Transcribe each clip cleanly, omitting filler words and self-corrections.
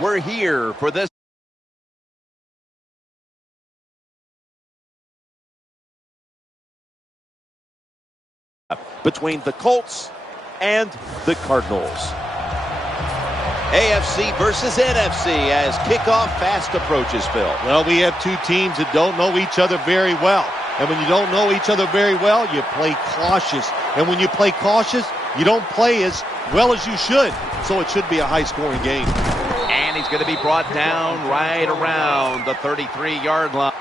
We're here for this between the Colts and the Cardinals. AFC versus NFC as kickoff fast approaches, Phil. Well, we have two teams that don't know each other very well. And when you don't know each other very well, you play cautious. And when you play cautious, you don't play as well as you should. So it should be a high-scoring game. And he's going to be brought down right around the 33-yard line.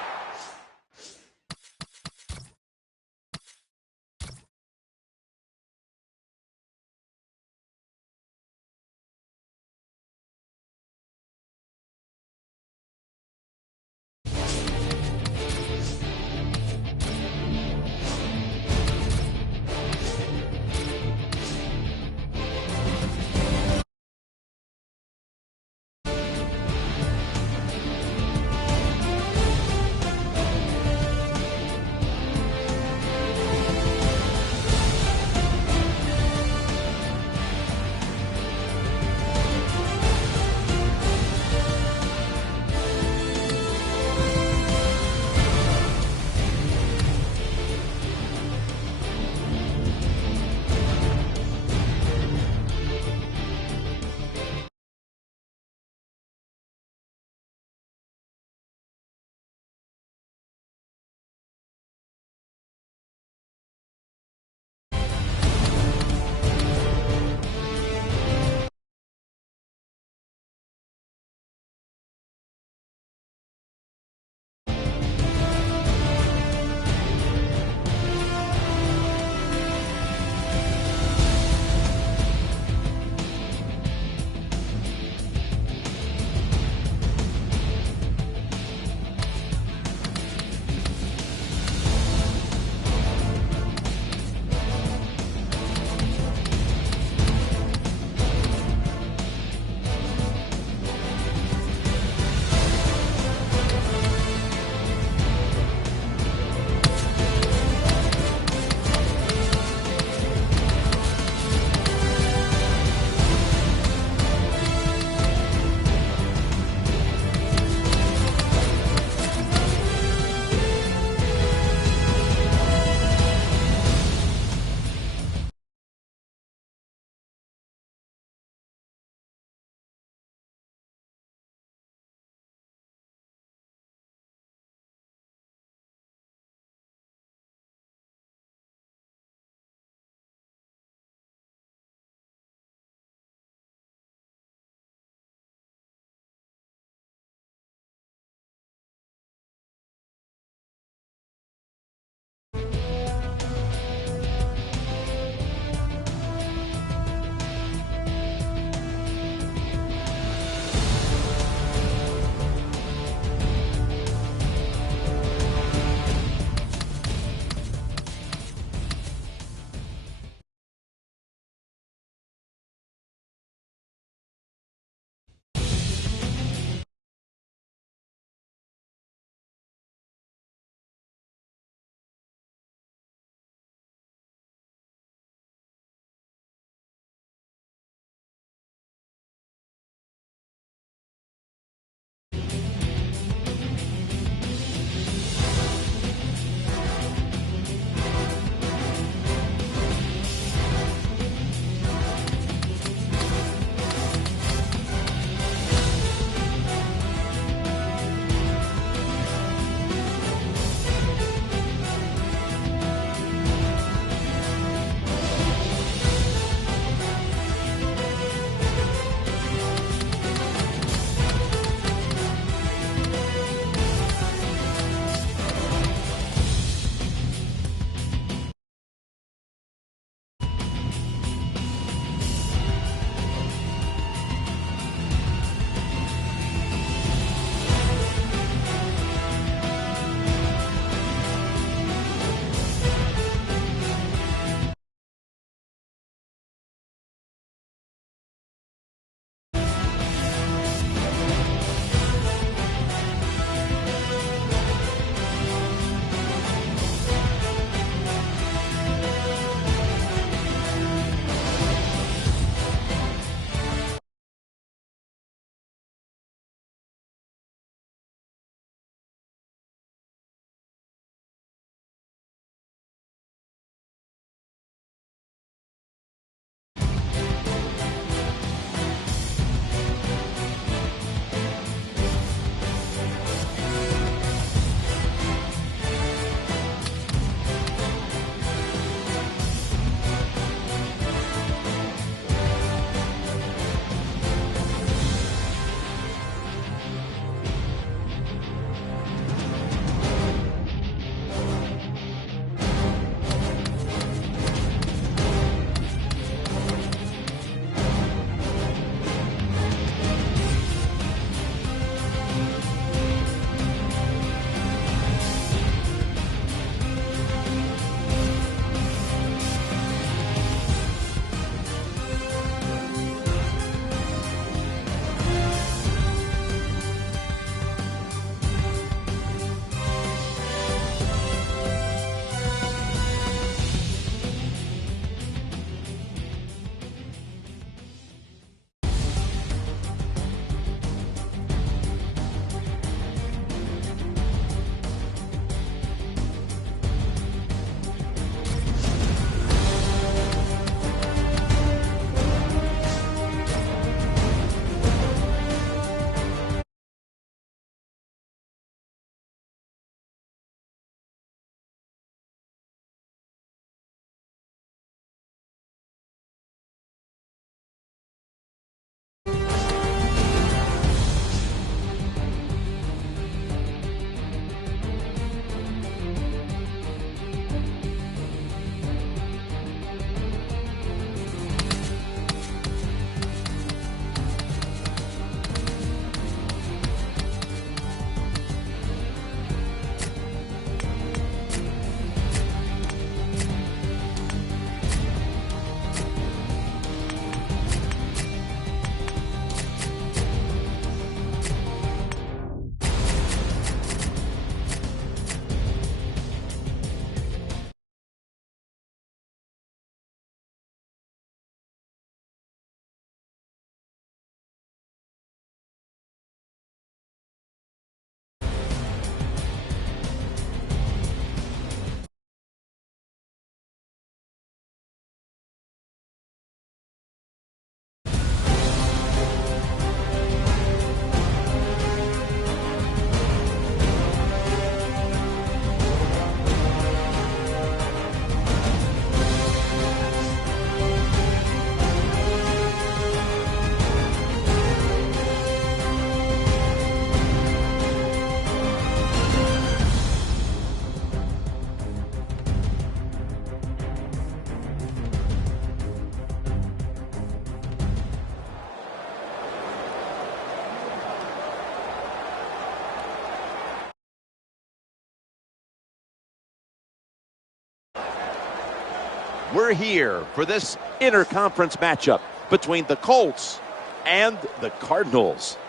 We're here for this interconference matchup between the Colts and the Cardinals.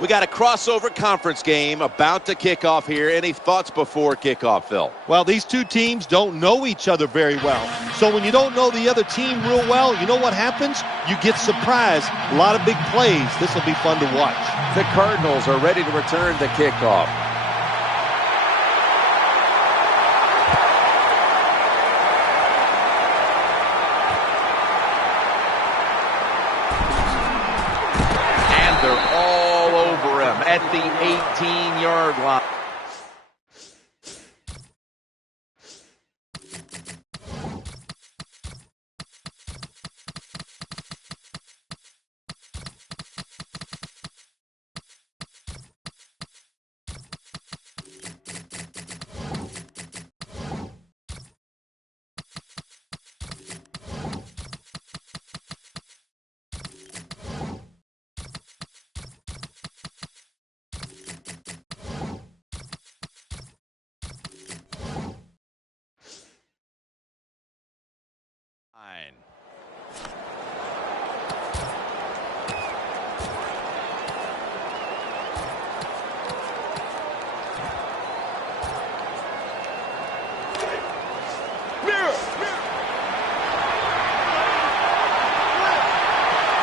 We got a crossover conference game about to kick off here. Any thoughts before kickoff, Phil? Well, these two teams don't know each other very well. So when you don't know the other team real well, you know what happens? You get surprised. A lot of big plays. This will be fun to watch. The Cardinals are ready to return to kickoff. At the 18-yard line.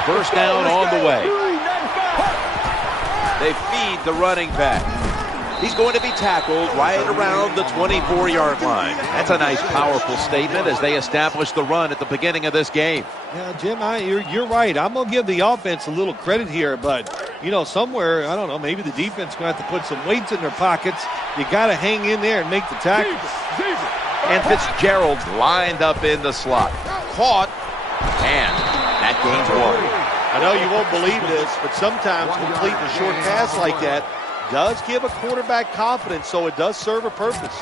First down on the way. They feed the running back. He's going to be tackled right around the 24-yard line. That's a nice, powerful statement as they establish the run at the beginning of this game. Yeah, Jim, you're right. I'm going to give the offense a little credit here, but, you know, somewhere, I don't know, maybe the defense is going to have to put some weights in their pockets. You got to hang in there and make the tackle. And Fitzgerald lined up in the slot. Caught, and that gains one. I know you won't believe this, but sometimes completing a short pass like that does give a quarterback confidence, so it does serve a purpose.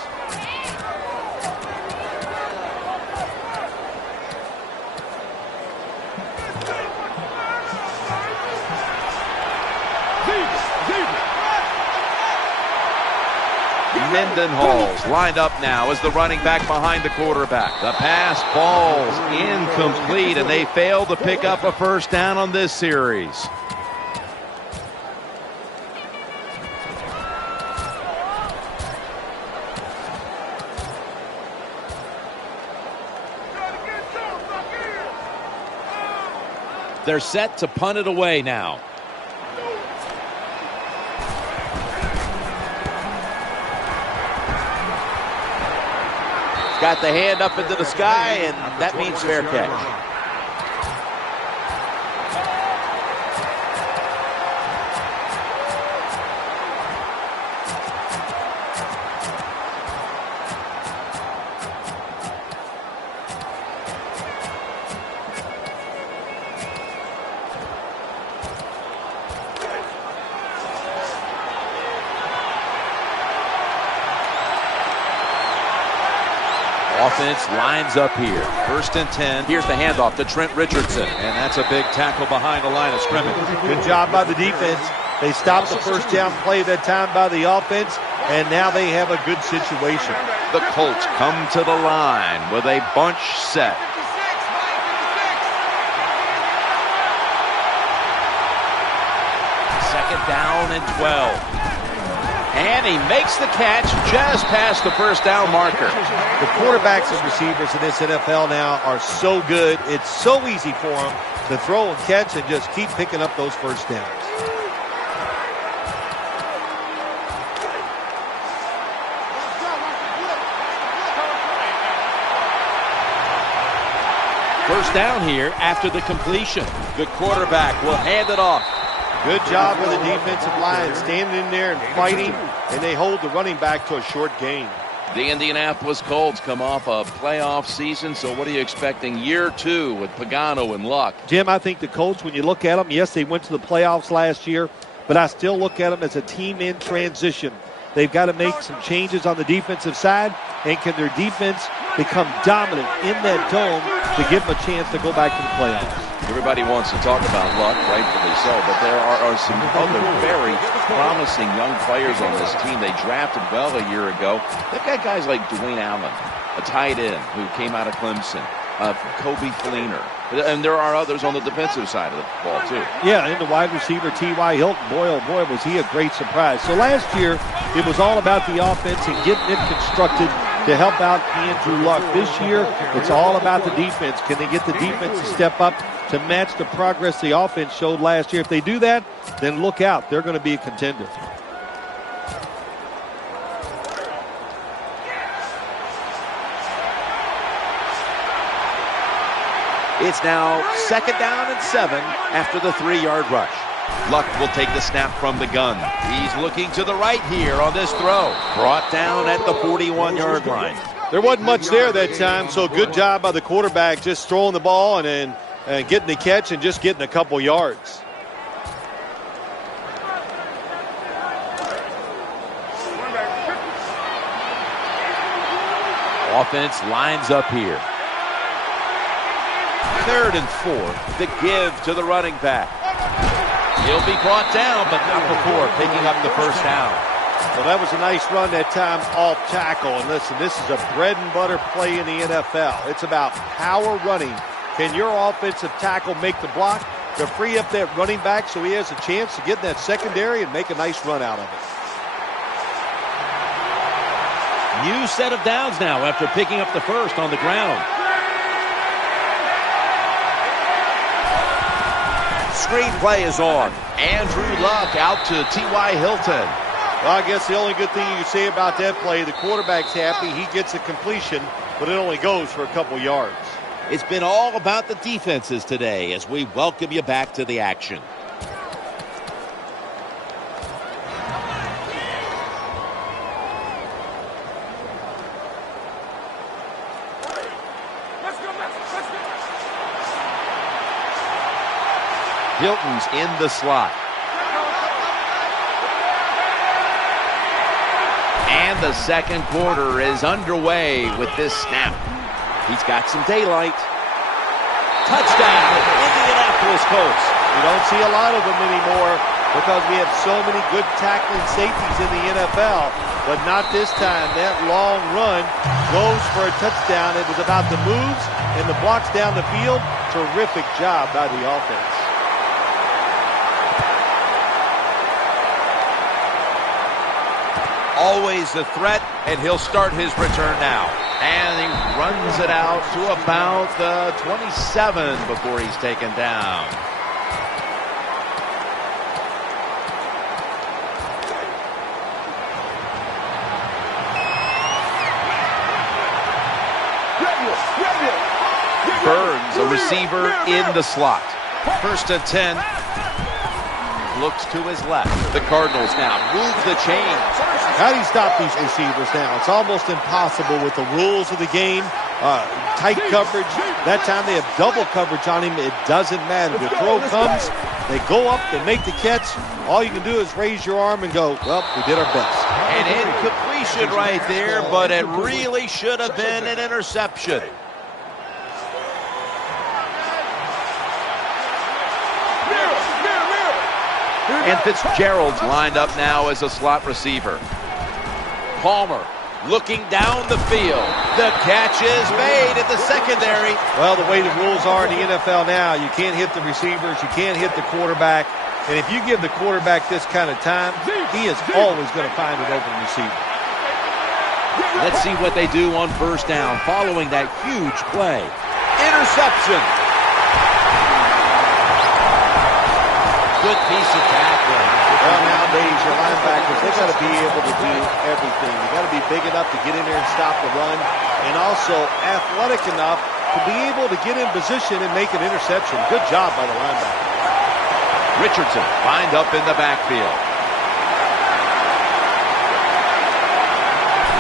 Mendenhall's lined up now as the running back behind the quarterback. The pass falls incomplete, and they fail to pick up a first down on this series. They're set to punt it away now. Got the hand up into the sky, and that means fair catch. Offense lines up here. 1st and 10. Here's the handoff to Trent Richardson. And that's a big tackle behind the line of scrimmage. Good job by the defense. They stopped the first down play that time by the offense, and now they have a good situation. The Colts come to the line with a bunch set. Second down and 12. And he makes the catch just past the first down marker. The quarterbacks and receivers in this NFL now are so good. It's so easy for them to throw and catch and just keep picking up those first downs. First down here after the completion. The quarterback will hand it off. Good job by the defensive line, standing in there and fighting, and they hold the running back to a short gain. The Indianapolis Colts come off a playoff season, so what are you expecting year 2 with Pagano and Luck? Jim, I think the Colts, when you look at them, yes, they went to the playoffs last year, but I still look at them as a team in transition. They've got to make some changes on the defensive side, and can their defense become dominant in that dome to give them a chance to go back to the playoffs? Everybody wants to talk about Luck, rightfully so, but there are some other very promising young players on this team. They drafted well a year ago. They've got guys like Dwayne Allen, a tight end who came out of Clemson, Kobe Fleener. And there are others on the defensive side of the ball, too. Yeah, and the wide receiver, T.Y. Hilton, boy, oh boy, was he a great surprise. So last year, it was all about the offense and getting it constructed to help out Andrew Luck. This year, it's all about the defense. Can they get the defense to step up to match the progress the offense showed last year? If they do that, then look out. They're going to be a contender. It's now 2nd down and 7 after the 3-yard rush. Luck will take the snap from the gun. He's looking to the right here on this throw. Brought down at the 41-yard line. There wasn't much there that time, so good job by the quarterback just throwing the ball and getting the catch and just getting a couple yards. Offense lines up here. 3rd and 4. The give to the running back. He'll be brought down, but not before picking up the first down. Well, that was a nice run that time off tackle. And listen, this is a bread and butter play in the NFL. It's about power running. Can your offensive tackle make the block to free up that running back so he has a chance to get in that secondary and make a nice run out of it? New set of downs now after picking up the first on the ground. Screenplay is on. Andrew Luck out to T.Y. Hilton. Well, I guess the only good thing you can say about that play, the quarterback's happy. He gets a completion, but it only goes for a couple yards. It's been all about the defenses today as we welcome you back to the action. Hilton's in the slot. And the second quarter is underway with this snap. He's got some daylight. Touchdown, Indianapolis Colts. We don't see a lot of them anymore because we have so many good tackling safeties in the NFL, but not this time. That long run goes for a touchdown. It was about the moves and the blocks down the field. Terrific job by the offense. Always the threat, and he'll start his return now. And he runs it out to about the 27 before he's taken down. Burns, a receiver in the slot. 1st and 10. Looks to his left. The Cardinals now move the chains. How do you stop these receivers now? It's almost impossible with the rules of the game. Tight coverage. That time they have double coverage on him. It doesn't matter. The throw comes. They go up. They make the catch. All you can do is raise your arm and go, well, we did our best. An incompletion right there, but it really should have been an interception. And Fitzgerald's lined up now as a slot receiver. Palmer looking down the field. The catch is made at the secondary. Well, the way the rules are in the NFL now, you can't hit the receivers, you can't hit the quarterback. And if you give the quarterback this kind of time, he is always going to find an open receiver. Let's see what they do on 1st down following that huge play. Interception. Good piece of tackling. Well, nowadays, your linebackers, they got to be able to do everything. You got to be big enough to get in there and stop the run, and also athletic enough to be able to get in position and make an interception. Good job by the linebacker. Richardson lined up in the backfield.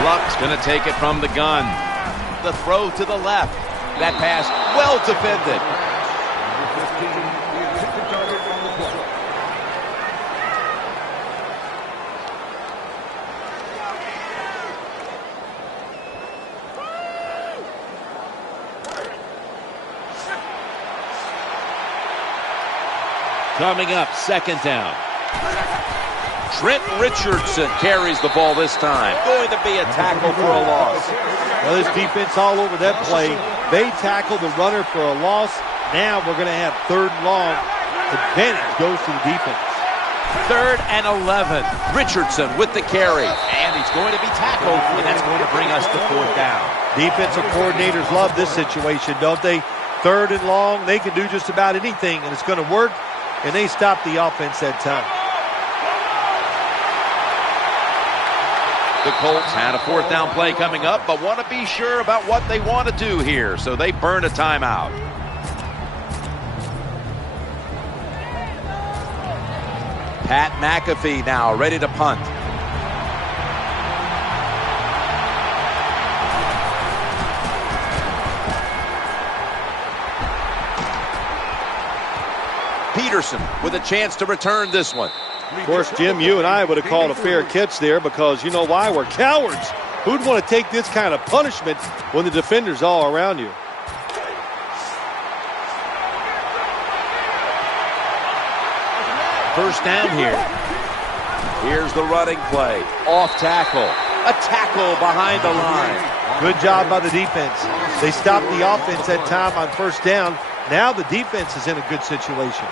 Luck's going to take it from the gun. The throw to the left. That pass well defended. Coming up, 2nd down. Trent Richardson carries the ball this time. Going to be a tackle for a loss. Well, this defense all over that play. They tackle the runner for a loss. Now we're going to have 3rd and long. Advantage goes to the defense. 3rd and 11. Richardson with the carry. And he's going to be tackled, and that's going to bring us to 4th down. Defensive coordinators love this situation, don't they? 3rd and long, they can do just about anything, and it's going to work, and they stop the offense that time. The Colts had a 4th down play coming up, but want to be sure about what they want to do here, so they burn a timeout. Pat McAfee now ready to punt. Peterson with a chance to return this one. Of course, Jim, you and I would have called a fair catch there because you know why? We're cowards. Who'd want to take this kind of punishment when the defender's all around you? First down here. Here's the running play. Off tackle. A tackle behind the line. Good job by the defense. They stopped the offense that time on 1st down. Now the defense is in a good situation.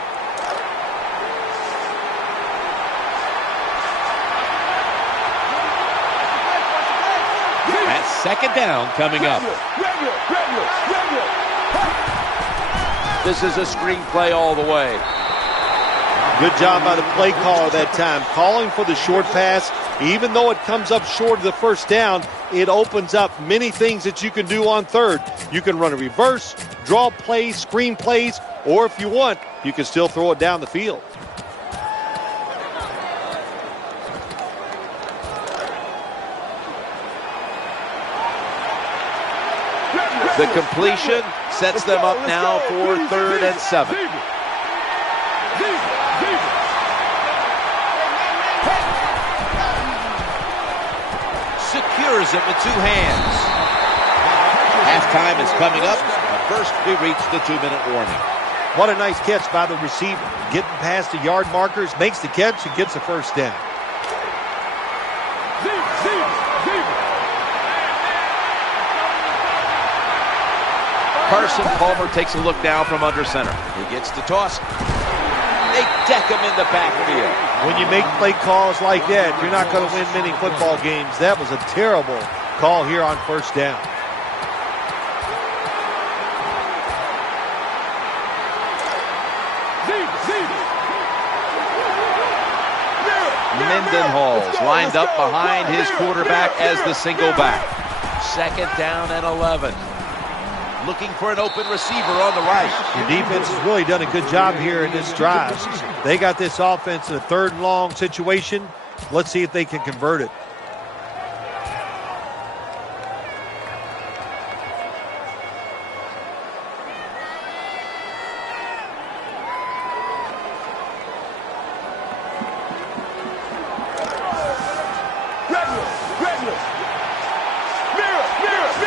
That's 2nd down coming up. This is a screen play all the way. Good job by the play caller that time, calling for the short pass. Even though it comes up short of the 1st down, it opens up many things that you can do on 3rd. You can run a reverse, draw plays, screen plays, or if you want, you can still throw it down the field. The completion sets them up now for 3rd and 7. Secures it with 2 hands. Halftime is coming up, but first we reach the 2-minute warning. What a nice catch by the receiver. Getting past the yard markers, makes the catch, and gets the 1st down. Carson Palmer takes a look down from under center. He gets the toss. They deck him in the backfield. When you make play calls like that, you're not going to win many football games. That was a terrible call here on 1st down. Mendenhall's lined up behind his quarterback as the single back. 2nd down and 11. Looking for an open receiver on the right. The defense has really done a good job here in this drive. They got this offense in a 3rd and long situation. Let's see if they can convert it.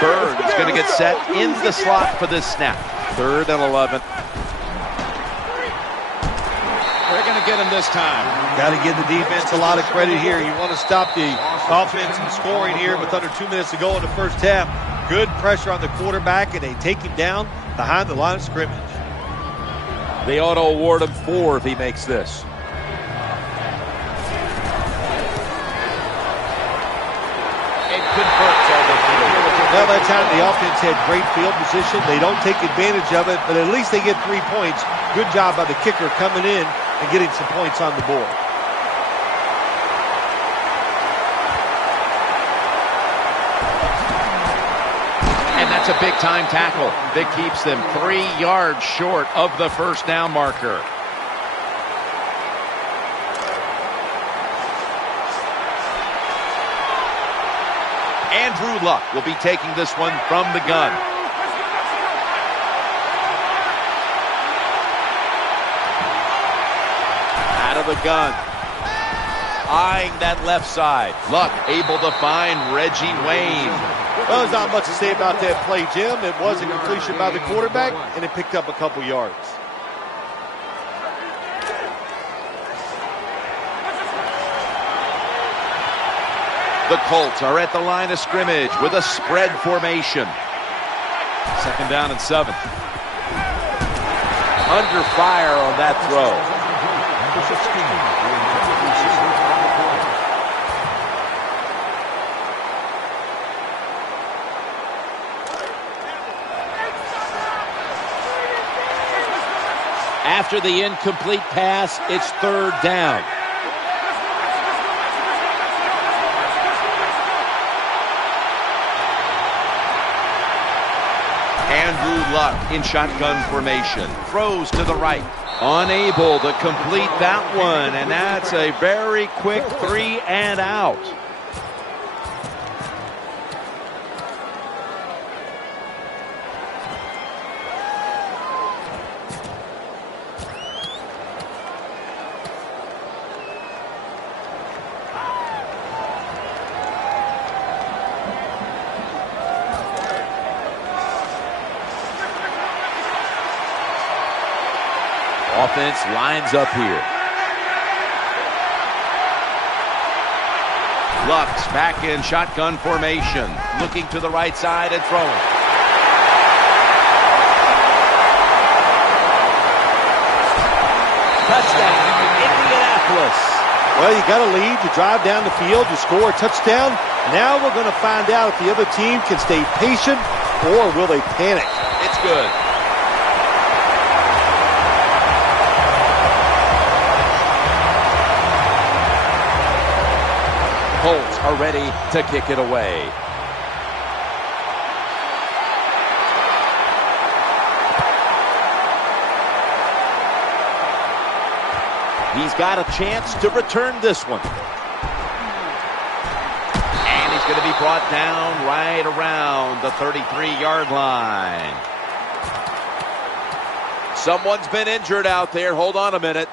Burns going to get set in the slot for this snap. 3rd and 11. They're going to get him this time. Got to give the defense a lot of credit here. You want to stop the offense from scoring here with under 2 minutes to go in the 1st half. Good pressure on the quarterback, and they take him down behind the line of scrimmage. They ought to award him 4 if he makes this. It converts on the field. Well, that time the offense had great field position. They don't take advantage of it, but at least they get 3 points. Good job by the kicker coming in and getting some points on the board. And that's a big-time tackle that keeps them 3 yards short of the 1st down marker. Andrew Luck will be taking this one from the gun. Out of the gun. Eyeing that left side. Luck able to find Reggie Wayne. Well, there's not much to say about that play, Jim. It was a completion by the quarterback, and it picked up a couple yards. The Colts are at the line of scrimmage with a spread formation. 2nd down and 7. Under fire on that throw. After the incomplete pass, it's 3rd down. Andrew Luck in shotgun formation. Throws to the right. Unable to complete that one, and that's a very quick 3 and out. Offense lines up here. Luck's back in shotgun formation, looking to the right side and throwing. Touchdown, Indianapolis. Well, you got a lead, you drive down the field, you score a touchdown. Now we're going to find out if the other team can stay patient or will they panic. It's good. Colts are ready to kick it away. He's got a chance to return this one. And he's going to be brought down right around the 33-yard line. Someone's been injured out there. Hold on a minute.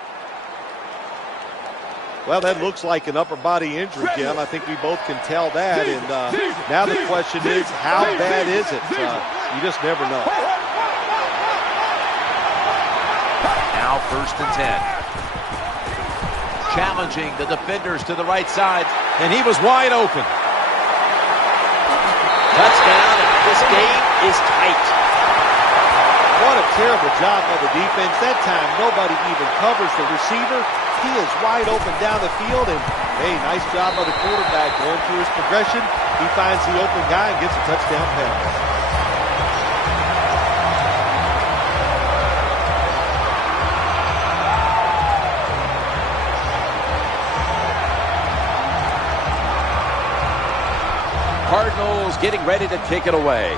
Well, that looks like an upper body injury, Jim. I think we both can tell that. And now the question is, how bad is it? You just never know. Now 1st and 10. Challenging the defenders to the right side, and he was wide open. Touchdown. This game is tight. What a terrible job by the defense. That time, nobody even covers the receiver. He is wide open down the field, and hey, nice job by the quarterback going through his progression. He finds the open guy and gets a touchdown pass. Cardinals getting ready to kick it away.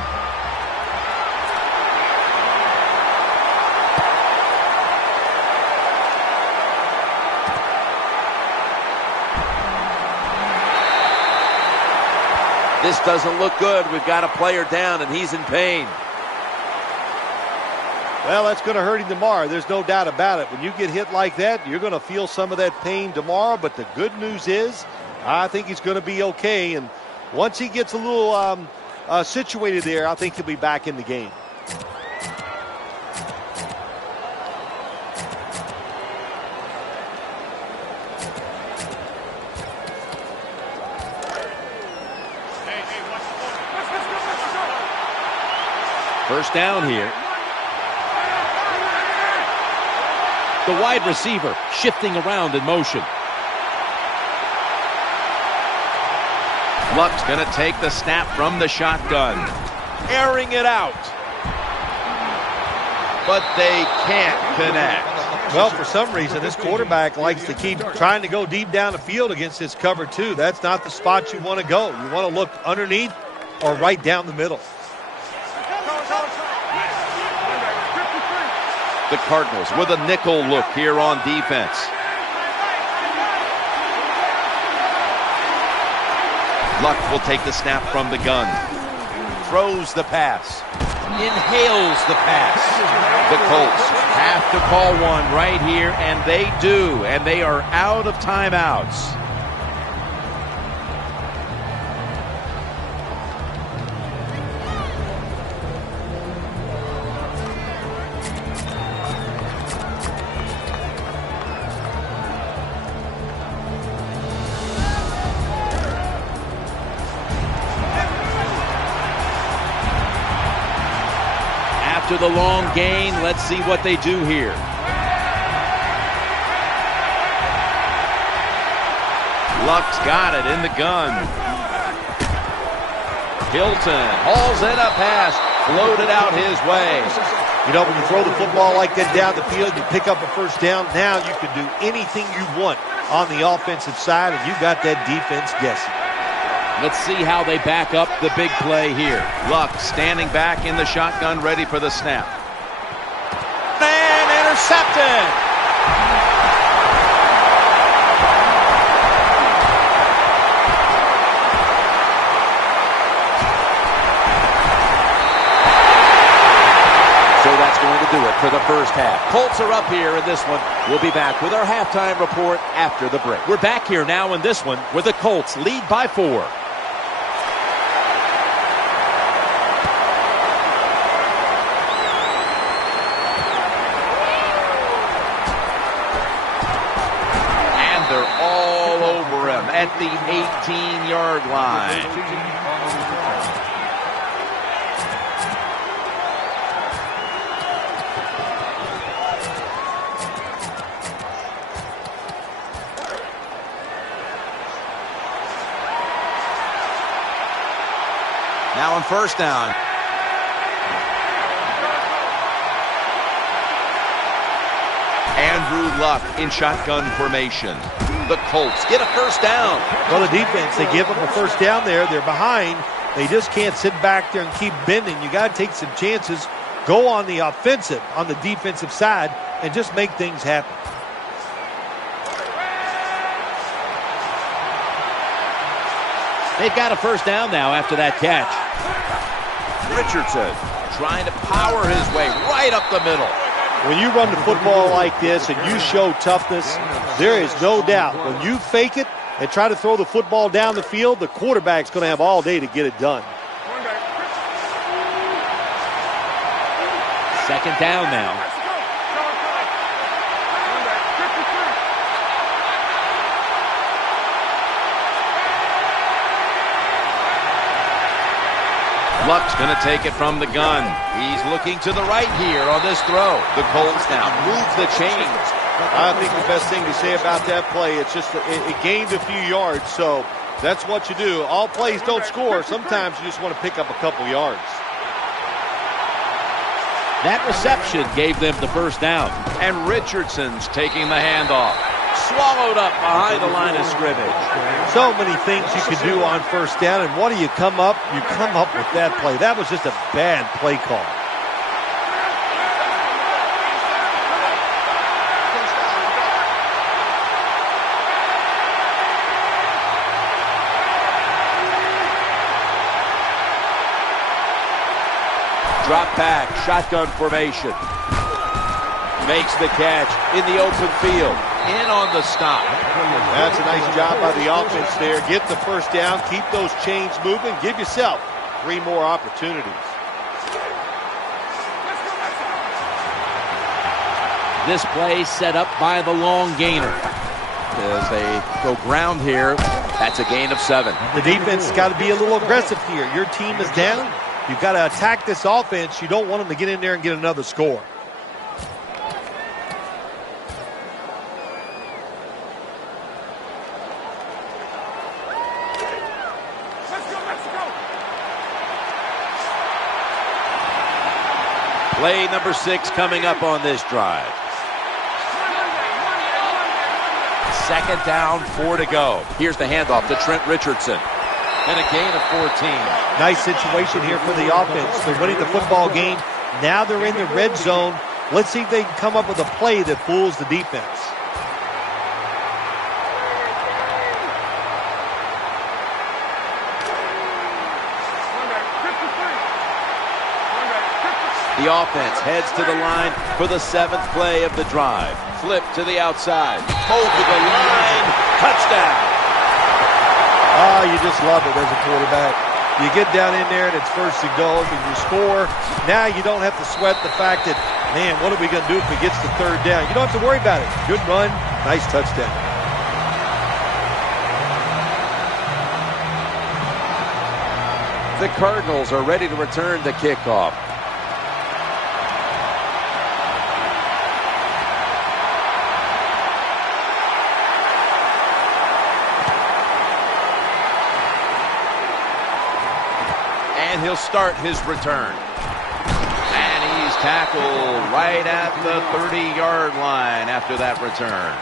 This doesn't look good. We've got a player down, and he's in pain. Well, that's going to hurt him tomorrow. There's no doubt about it. When you get hit like that, you're going to feel some of that pain tomorrow. But the good news is, I think he's going to be okay. And once he gets a little situated there, I think he'll be back in the game. First down here. The wide receiver shifting around in motion. Luck's going to take the snap from the shotgun. Airing it out. But they can't connect. Well, for some reason, this quarterback likes to keep trying to go deep down the field against his cover two. That's not the spot you want to go. You want to look underneath or right down the middle. The Cardinals with a nickel look here on defense. Luck will take the snap from the gun. Throws the pass. Inhales the pass. The Colts have to call one right here, and they do. And they are out of timeouts. After the long gain, let's see what they do here. Luck's got it in the gun. Hilton hauls in a pass, floated out his way. You know, when you throw the football like that down the field, you pick up a first down. Now you can do anything you want on the offensive side, and you got that defense guessing. Let's see how they back up the big play here. Luck standing back in the shotgun, ready for the snap. And intercepted. Going to do it for the first half. Colts are up here in this one. We'll be back with our halftime report after the break. We're back here now in this one where the Colts lead by 4. And they're all over him at the 18-yard line. Now on first down. Andrew Luck in shotgun formation. The Colts get a first down. Well, the defense, they give them a first down there. They're behind. They just can't sit back there and keep bending. You got to take some chances. Go on the offensive, on the defensive side, and just make things happen. They've got a first down now after that catch. Richardson trying to power his way right up the middle. When you run the football like this and you show toughness, there is no doubt when you fake it and try to throw the football down the field, the quarterback's going to have all day to get it done. Second down now. Luck's going to take it from the gun. He's looking to the right here on this throw. The Colts now move the chains. I think the best thing to say about that play, it's just it gained a few yards, so that's what you do. All plays don't score. Sometimes you just want to pick up a couple yards. That reception gave them the first down. And Richardson's taking the handoff. Swallowed up behind the line of scrimmage. So many things you can do on first down, and what do you come up? You come up with that play. That was just a bad play call. Drop back, shotgun formation. Makes the catch in the open field. In on the stop. That's a nice job by the offense there. Get the first down, keep those chains moving, give yourself 3 more opportunities. This play set up by the long gainer. As they go ground here, that's a gain of 7. The defense has got to be a little aggressive here. Your team is down. You've got to attack this offense. You don't want them to get in there and get another score. Play number 6 coming up on this drive. Second down, 4 to go. Here's the handoff to Trent Richardson. And a gain of 14. Nice situation here for the offense. They're winning the football game. Now they're in the red zone. Let's see if they can come up with a play that fools the defense. The offense heads to the line for the 7th play of the drive. Flip to the outside. Over the line. Touchdown. Ah, you just love it as a quarterback. You get down in there and it's first and goal and you score. Now you don't have to sweat the fact that, man, what are we going to do if it gets to 3rd down? You don't have to worry about it. Good run. Nice touchdown. The Cardinals are ready to return the kickoff. And he'll start his return. And he's tackled right at the 30-yard line after that return.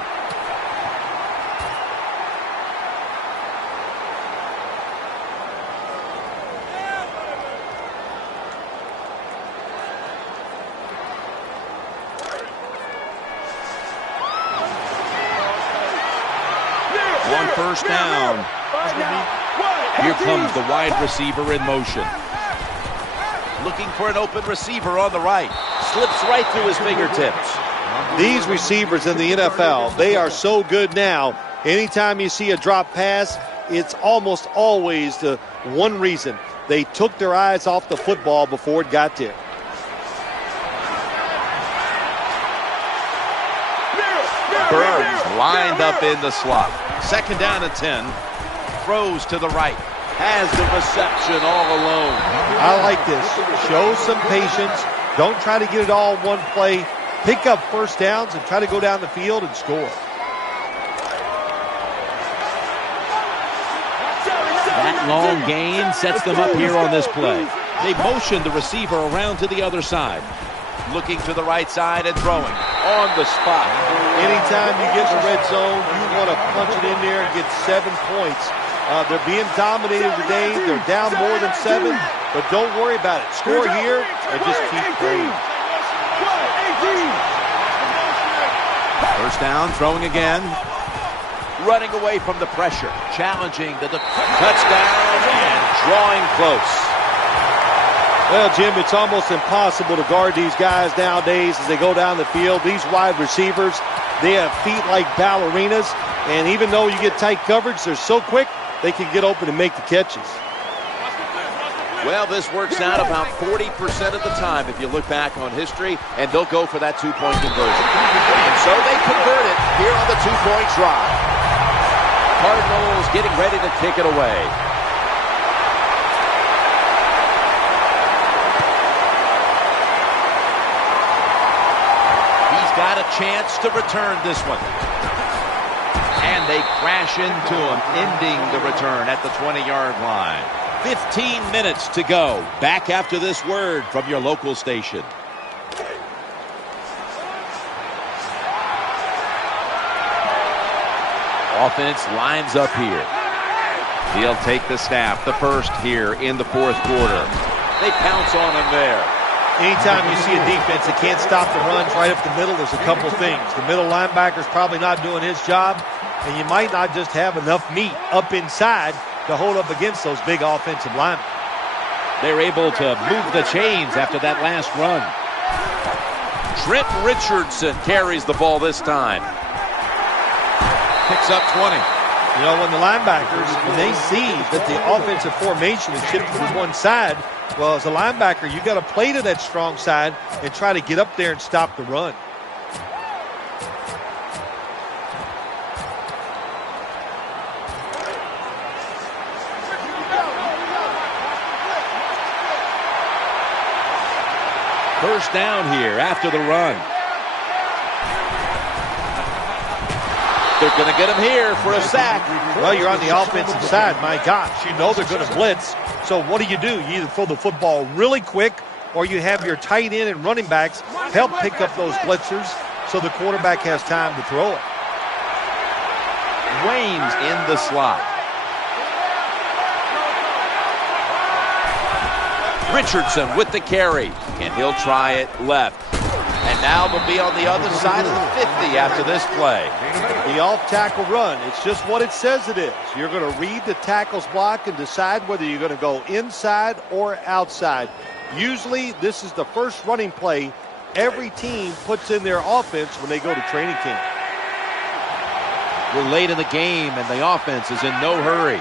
On first down. Here comes the wide receiver in motion. Looking for an open receiver on the right. Slips right through his fingertips. These receivers in the NFL, they are so good now. Anytime you see a drop pass, it's almost always the one reason. They took their eyes off the football before it got there. Burns lined up in the slot. Second down and 10. Throws to the right. Has the reception all alone. I like this. Show some patience. Don't try to get it all in one play. Pick up first downs and try to go down the field and score. That long gain sets them up here on this play. They motion the receiver around to the other side. Looking to the right side and throwing on the spot. Anytime you get in the red zone, you want to punch it in there and get 7 points. They're being dominated today. They're down more than 7, but don't worry about it. Score here and just keep playing. First down, throwing again. Running away from the pressure. Challenging the touchdown and drawing close. Well, Jim, it's almost impossible to guard these guys nowadays as they go down the field. These wide receivers, they have feet like ballerinas, and even though you get tight coverage, they're so quick, they can get open and make the catches. Well, this works out about 40% of the time if you look back on history, and they'll go for that two-point conversion. And so they convert it here on the two-point try. Cardinals getting ready to kick it away. Got a chance to return this one. And they crash into him, ending the return at the 20-yard line. 15 minutes to go. Back after this word from your local station. Offense lines up here. He'll take the snap, the first here in the fourth quarter. They pounce on him there. Anytime you see a defense that can't stop the runs right up the middle, there's a couple things. The middle linebacker's probably not doing his job, and you might not just have enough meat up inside to hold up against those big offensive linemen. They're able to move the chains after that last run. Trent Richardson carries the ball this time. Picks up 20. You know, when the linebackers, when they see that the offensive formation is shifted to one side, well, as a linebacker, you got to play to that strong side and try to get up there and stop the run. First down here after the run. They're going to get him here for a sack. Well, you're on the offensive side. My gosh, you know they're going to blitz. So what do? You either throw the football really quick or you have your tight end and running backs help pick up those blitzers so the quarterback has time to throw it. Wayne's in the slot. Richardson with the carry, and he'll try it left. And now they'll be on the other side of the 50 after this play. The off-tackle run, it's just what it says it is. You're going to read the tackle's block and decide whether you're going to go inside or outside. Usually, this is the first running play every team puts in their offense when they go to training camp. We're late in the game, and the offense is in no hurry.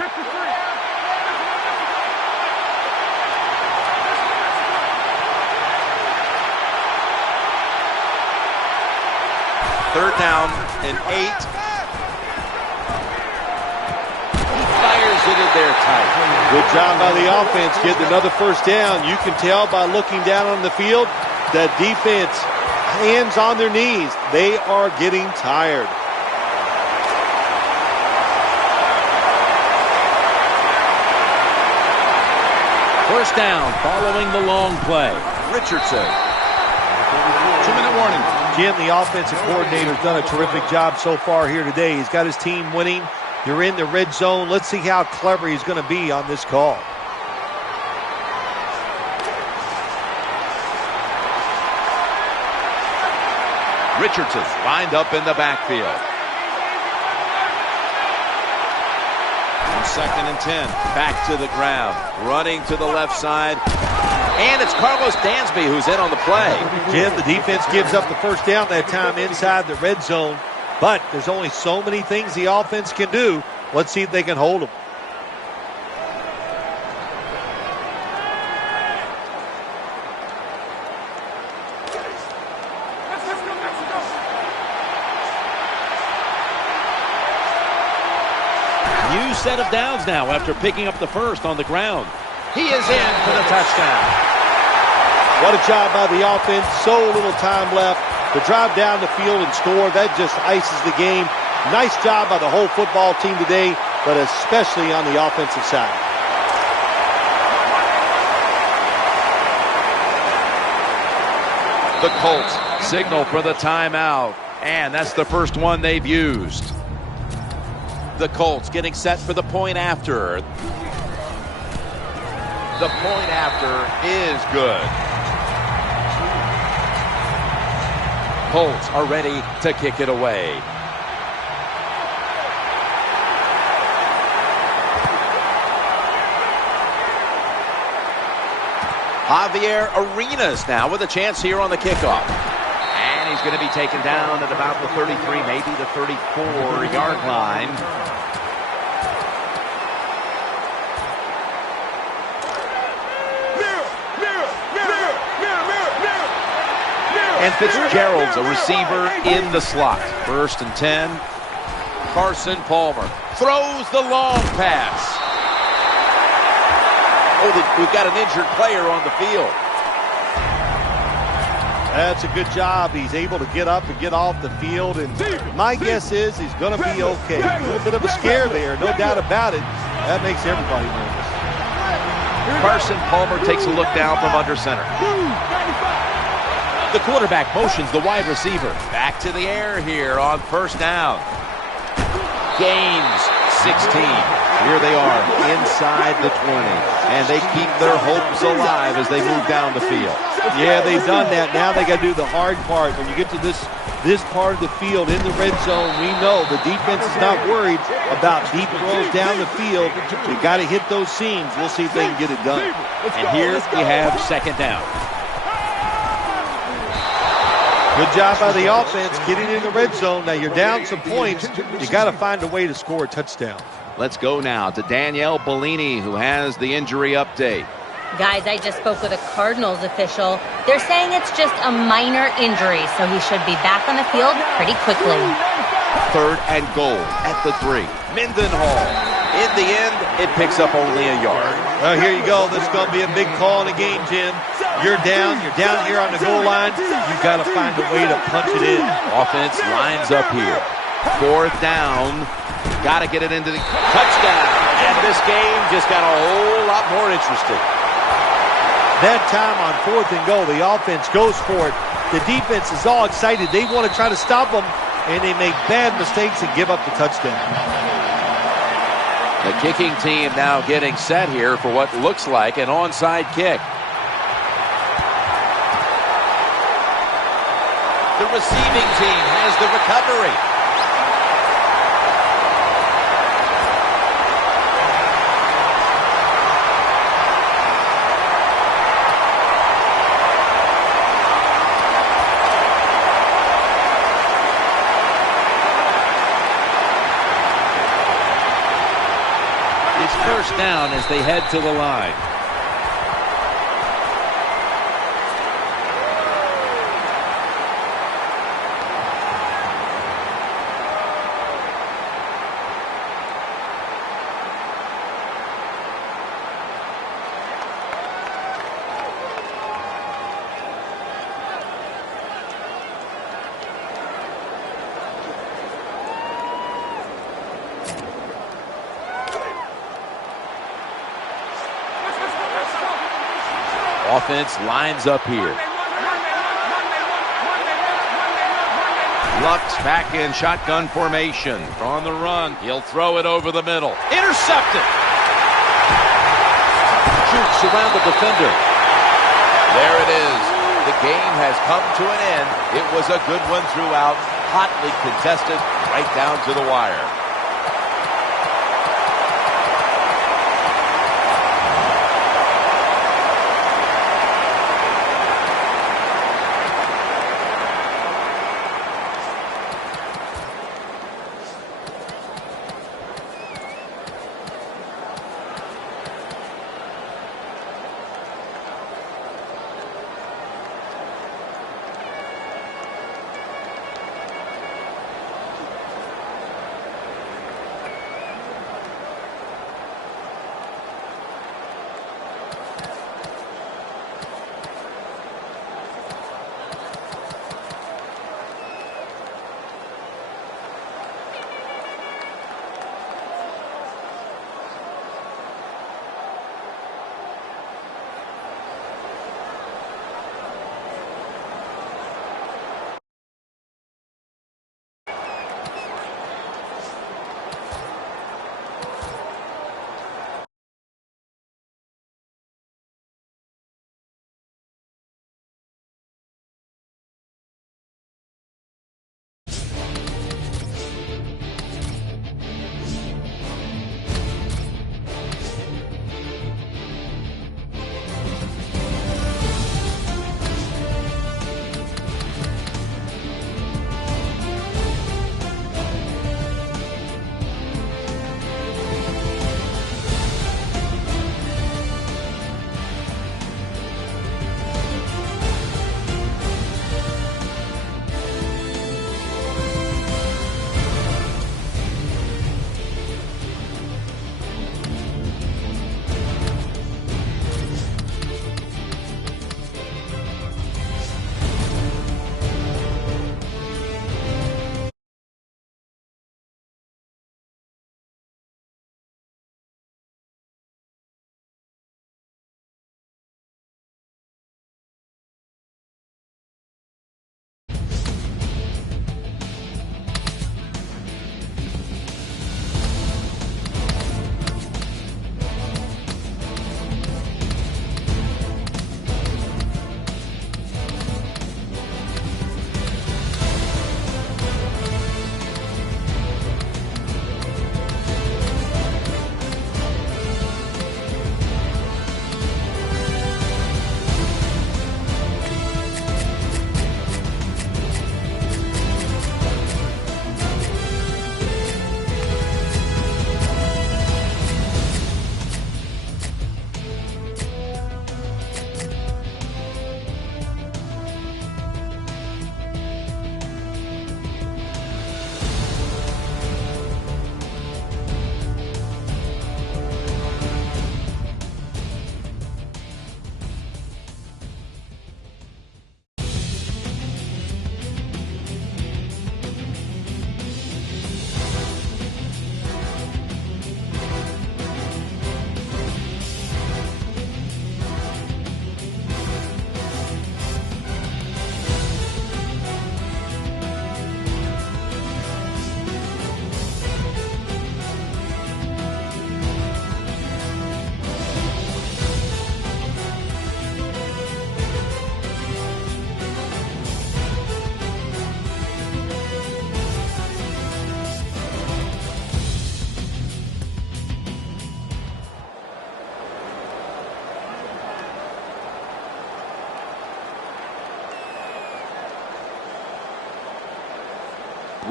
Third down and 8. He fires it in there tight. Good job by the offense getting another first down. You can tell by looking down on the field that defense, hands on their knees. They are getting tired. first down following the long play. Richardson. 2-minute warning. Jim, the offensive coordinator, has done a terrific job so far here today. He's got his team winning. They're in the red zone. Let's see how clever he's going to be on this call. Richardson lined up in the backfield. 2nd and 10. Back to the ground. Running to the left side. And it's Carlos Dansby who's in on the play. Jim, the defense gives up the first down that time inside the red zone. But there's only so many things the offense can do. Let's see if they can hold them. New set of downs now after picking up the first on the ground. He is in for the touchdown. What a job by the offense. So little time left to drive down the field and score. That just ices the game. Nice job by the whole football team today, but especially on the offensive side. The Colts signal for the timeout, and that's the first one they've used. The Colts getting set for the point after. The point after is good. Colts are ready to kick it away. Javier Arenas now with a chance here on the kickoff. And he's going to be taken down at about the 33, maybe the 34-yard line. And Fitzgerald's a receiver in the slot. 1st and 10. Carson Palmer throws the long pass. Oh, we've got an injured player on the field. That's a good job. He's able to get up and get off the field. And my guess is he's going to be okay. A little bit of a scare there, no doubt about it. That makes everybody nervous. Carson Palmer takes a look down from under center. The quarterback motions the wide receiver. Back to the air here on 1st down. Gains 16. Here they are inside the 20. And they keep their hopes alive as they move down the field. Yeah, they've done that. Now they got to do the hard part. When you get to this part of the field in the red zone, we know the defense is not worried about deep throws down the field. You got to hit those seams. We'll see if they can get it done. And here we have 2nd down. Good job by the offense getting in the red zone. Now you're down some points. You got to find a way to score a touchdown. Let's go now to Danielle Bellini, who has the injury update. Guys, I just spoke with a Cardinals official. They're saying it's just a minor injury, so he should be back on the field pretty quickly. 3rd and goal at the 3. Mendenhall. In the end, it picks up only a yard. Well, here you go. This is going to be a big call in the game, Jim. You're down here on the goal line. You've got to find a way to punch it in. Offense lines up here. 4th down. Got to get it into the touchdown. And this game just got a whole lot more interesting. That time on 4th and goal, the offense goes for it. The defense is all excited. They want to try to stop them, and they make bad mistakes and give up the touchdown. The kicking team now getting set here for what looks like an onside kick. The receiving team has the recovery. It's 1st down as they head to the line. offense lines up here. Luck's back in shotgun formation. On the run. He'll throw it over the middle. Intercepted. Shoots around the defender. There it is. The game has come to an end. It was a good one throughout. Hotly contested right down to the wire.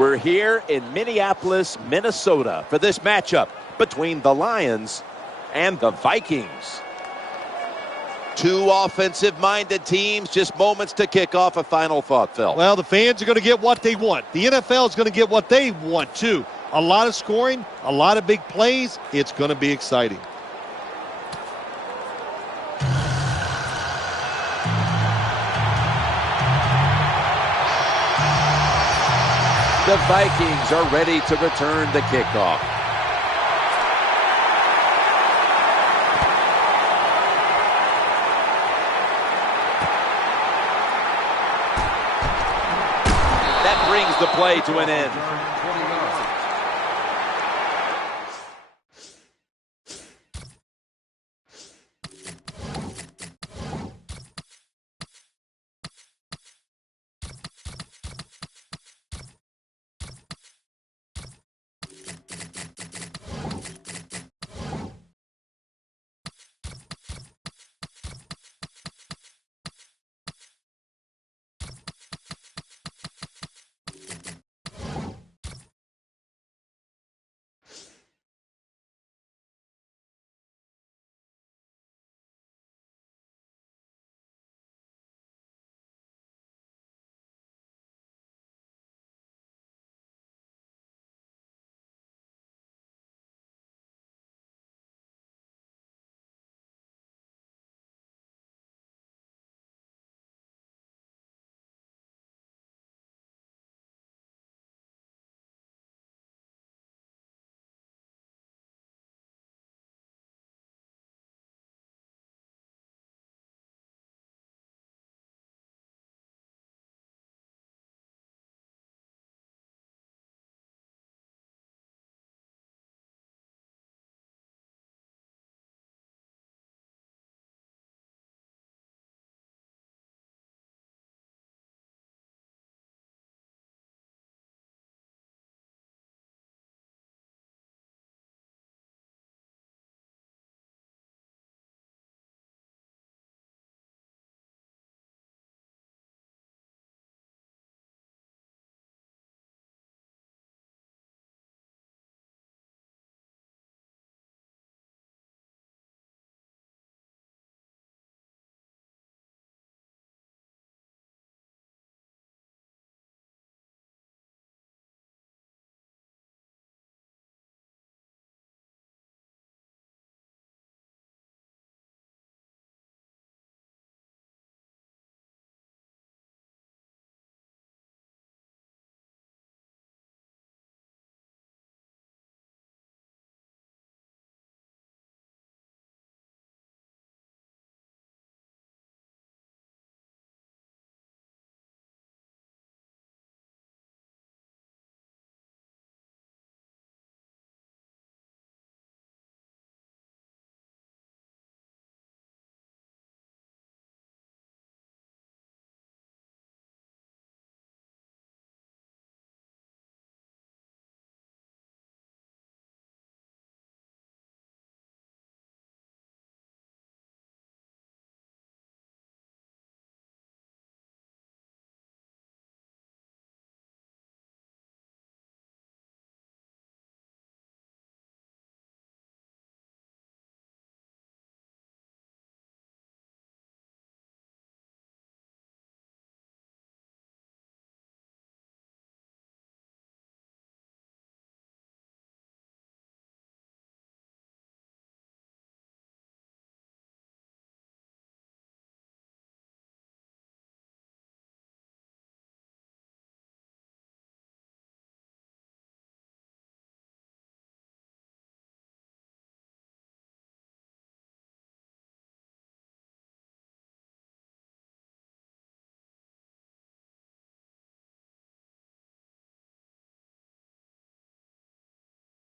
We're here in Minneapolis, Minnesota for this matchup between the Lions and the Vikings. Two offensive-minded teams, just moments to kick off. A final thought, Phil. Well, the fans are going to get what they want. The NFL is going to get what they want, too. A lot of scoring, a lot of big plays. It's going to be exciting. The Vikings are ready to return the kickoff. that brings the play to an end.